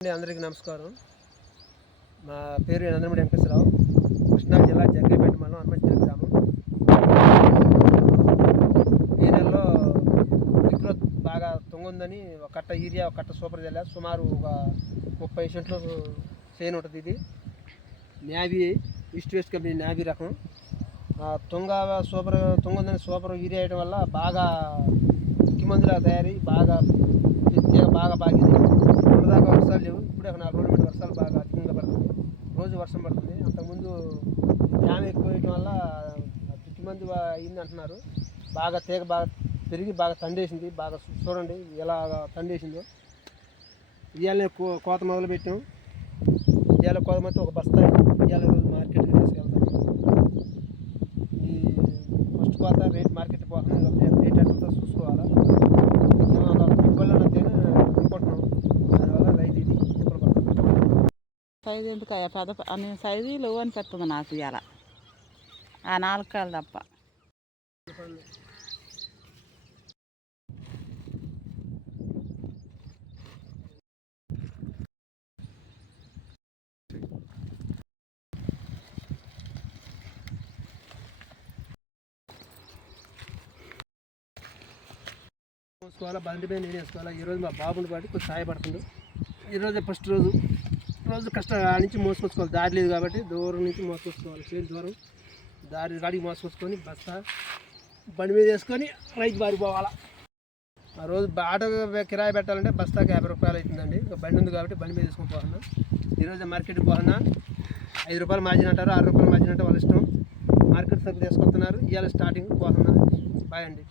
అందరికీ నమస్కారం. మా పేరు నందమూరి వెంకటేశ్వరరావు. కృష్ణా జిల్లా జగ్గైపేట మండలం హనుమంతగిరి గ్రామం. ఈ నెలలో దిక్కులో బాగా తొంగుందని ఒక కట్ట యూరియా ఒక కట్ట సూపర్ జల్లా సుమారు ఒక 30 సెంట్లు చేను ఉంటుంది. ఇది navy east west company navy రకం. తొంగుందని సూపర్ యూరియా వేయడం వల్ల బాగా ముఖ్య మందులా తయారీ బాగా బాగా బాగింది. దాకా వర్షాలు లేవు. ఇప్పుడే 4 రోజుల బట్టి వర్షాలు బాగా అధికంగా పడుతుంది. రోజు వర్షం పడుతుంది. అంతకుముందు డ్యామ్ ఎక్కువ వేయడం వల్ల పిచ్చి మందు అయింది అంటున్నారు. బాగా తీగ బాగా పెరిగి బాగా తండేసింది. బాగా చూడండి ఎలా తండేసిందో. ఇవాళ కోత మొదలుపెట్టాం. ఇవాళ కోత మొత్తం ఒక బస్తా ఇవాళ రోజు మార్కెట్కి తీసుకెళ్తాం. ఈ ఫస్ట్ కోత రేట్ మార్కెట్ పోతున్నాం. రేట్ అంతా చూసుకోవాలా. సైజు ఎందుకు అనే సైజు లేవు అనిపిస్తుంది నాకు ఇవాళ. ఆ 4 కాయలు తప్ప. వేసుకోవాలా, బండి మీద నేను వేసుకోవాలా. ఈరోజు మా బాబుని పాటి కొంచెం సహాయపడుతుంది. ఈరోజే ఫస్ట్ రోజు కష్టం నుంచి మోసుకొచ్చుకోవాలి. దారి లేదు కాబట్టి దూరం నుంచి మోసుకొచ్చుకోవాలి. చేతి దూరం దారి గాడికి మోసుకొచ్చుకొని బస్తా బండి మీద వేసుకొని రైతు బారిపోవాలా. ఆ రోజు ఆటో కిరాయి పెట్టాలంటే బస్తాకి 50 రూపాయలు అవుతుందండి. బండి ఉంది కాబట్టి బండి మీద వేసుకొని పోతున్నా. ఈరోజు మార్కెట్కి పోతున్నా. 5 రూపాయలు మార్జిన్ అంటారు, 6 రూపాయలు మార్జిన్ అంటే వాళ్ళ ఇష్టం. మార్కెట్ సరుకు తీసుకొస్తున్నారు. ఇవాళ స్టార్టింగ్ పోతున్నా. బాయ్ అండి.